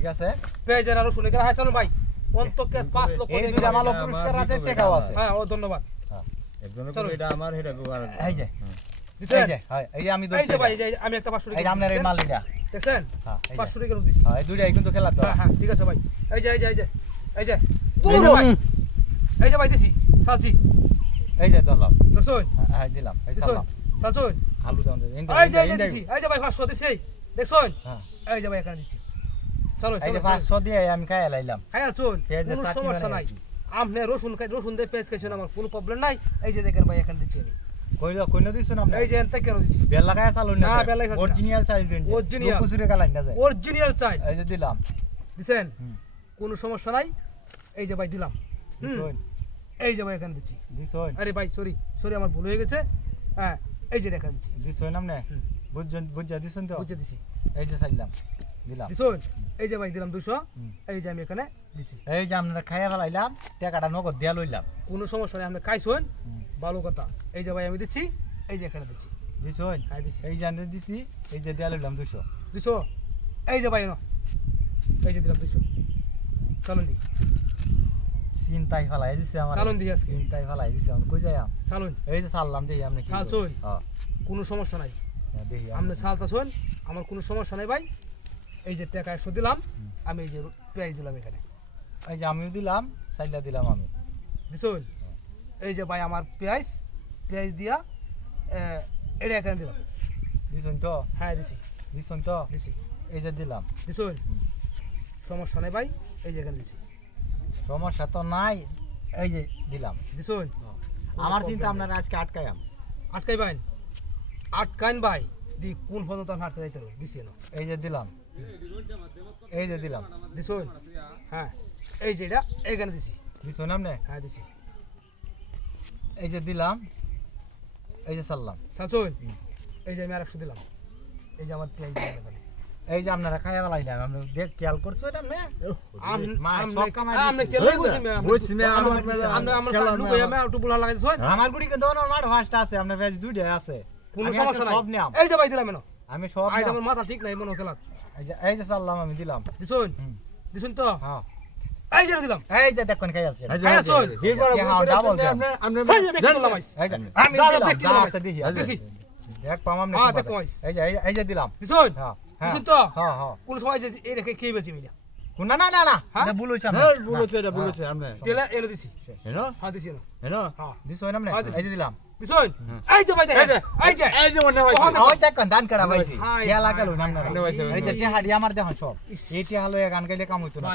ঠিক আছে পেজের আর শুনে গেল হ্যাঁ চলুন ভাই অন্তকে 5 লক্ষ এই দুইটা মাল পুরস্কার আছে টাকাও আছে হ্যাঁ ও ধন্যবাদ একজনের করে এটা আমার এটা গোবার এই যে দিছেন এই যে হ্যাঁ এই যে আমি এই যে ভাই এই যে আমি একটা 500 এই যে আপনার এই মাল এটা দেখছেন হ্যাঁ 500 টাকা দিছি হ্যাঁ এই দুইটাই কিন্তু খেলা তো হ্যাঁ হ্যাঁ ঠিক আছে ভাই এই যে এই যে এই যে এই যে দূর ভাই এই যে ভাই দিছি সালছি এই যে চলাম দর্শন হ্যাঁ দিলাম এই দিছুন সালাম সালছুন আলু দাও এই যে দিছি এই যে ভাই 500 দিছি দেখছুন হ্যাঁ এই যে ভাই এখানে দিছি চলো এই যে 500 দিয়ে আমি খাইয়া লাইলাম হ্যাঁ চল পেঁয়াজের কোনো চাটনি সমস্যা নাই বানাইছি। আপনি রসুন দিয়ে পেঁয়াজ খাইছেন আমার কোনো প্রবলেম নাই এই যে দেখেন ভাই এখানে দিচ্ছি আমি কইনো দিছ না এই যে এনতে কেন দিছি বেল লাগায় চালু না, বেল লাগাইছি না। অরিজিনাল চাল দেন Original। কুচুরে গালাইন না যায় অরিজিনাল চাই এই যে দিলাম দিছেন হুম। কোনো সমস্যা নাই এই যে ভাই দিলাম দিছন এই যে ভাই এখানে দিচ্ছি দিছন আরে ভাই সরি আমার ভুল হয়ে গেছে হ্যাঁ এই যে এখানে দিচ্ছি দিছন আমনে হুম। বুঝা দিছন তো বুঝে দিছি এই যে চাইলাম দিলাম দিছুন এই যে ভাই দিলাম 200 হুম। এই যে আমি এখানে দিচ্ছি এই যে আমরা খাইয়া ফেলাইলাম টাকাটা নগদ দিয়া লইলাম কোনো সমস্যা নাই আপনি খাইছেন হুম। ভালো কথা এই যে ভাই আমি দিচ্ছি এই যে এখানে দিচ্ছি দিছন হ্যাঁ দিছি এই জানতে দিছি এই যে দিয়া লইলাম 200 200 এই যে ভাই এই যে দিলাম 200 চলুন দি চিন্তাই ফেলাই দিছে আমার চালুন দি আজকে চিন্তাই ফেলাই দিছে আমি কই যাইম চালুন এই যে চাললাম দেখি আপনি কি চালছুন? হ্যাঁ কোনো সমস্যা নাই দেখি আপনি চালতাছুন আমার কোনো সমস্যা নাই ভাই এই যে টাকা 100 দিলাম হুম। আমি এই যে পেঁয়াজ দিলাম এখানে এই যে আমিও দিলাম চাইলা দিলাম আমি দিছুন এই যে ভাই আমার পেঁয়াজ দিয়া এটা এখানে দিলাম দিছন তো হ্যাঁ দিছি দিছন তো দিছি এই যে দিলাম দিছুন হুম। সমস্যা নাই ভাই এই যে এখানে দিছি সমস্যা তো নাই এই যে দিলাম দিছুন আমার চিন্তা আপনারা আজকে আটকায়াম আটকাই ভাই আটকাইন ভাই দি কোন পর্যন্ত আমি আটকে যাইতে পারবো দিছি না এই যে দিলাম এই যে দিলাম দিছুন হ্যাঁ এই যে এটা এখানে দিছি দিছন আপনি হ্যাঁ দিছি এই যে দিলাম এই যে চাললাম চালছুন হুম। এই যে আমি আর 100 দিলাম এই যে আমার পেঁয়াজ দিলাম এখানে এই যে আপনারা খাইয়া ফেলাইলাম আপনি দেখ খেয়াল করছো এটা মে আমার গুড়ি কিন্তু মাঠ ফাস্ট আছে আপনার ভেজ দুইটা আছে আমি আজকে সব নিয়াম এই যে ভাই দিলাম এনো আমি সব আজ নিয়াম। আমার মাথা ঠিক নাই মনে খেলা এই যে চাললাম আমি দিলাম দিছুন হুম। দিছুন তো হ্যাঁ এই যে দিলাম এই যে দেখুন খাইয়া আছে খাইয়া চল। এই যে আমি যা, যা, দিলাম ব্যক্তি যা দিলাম। আছে দেখি দিছি। দেখ পামাম না হ্যাঁ, দেখো আইস। এই যে দিলাম দিছুন হ্যাঁ হ্যাঁ দিছুন তো হ্যাঁ হ্যাঁ কোন সময় যে এই রেখে খেয়ে বেঁচে মিলা না না না না হ্যাঁ? এটা ভুল হইছে বলেছে আমরা তেলে এনে দিছি এনো হ্যাঁ দিছি এনো এনো হ্যাঁ দিছ না হ্যাঁ, দিছি। এই যে দিলাম দিছুন এই যে ভাই দেখেন এই যে এই যে মনে হয় ওখান থেকে- ওই দেখুন দান করা পাইছি হাই, খেয়া হাই, লাগালো হাই, নাম না হাই, হাই, এই যে হাই। টেহাড়ি আমার দেখুন সব এই টেহালো গান গাইলে কাম হইতো না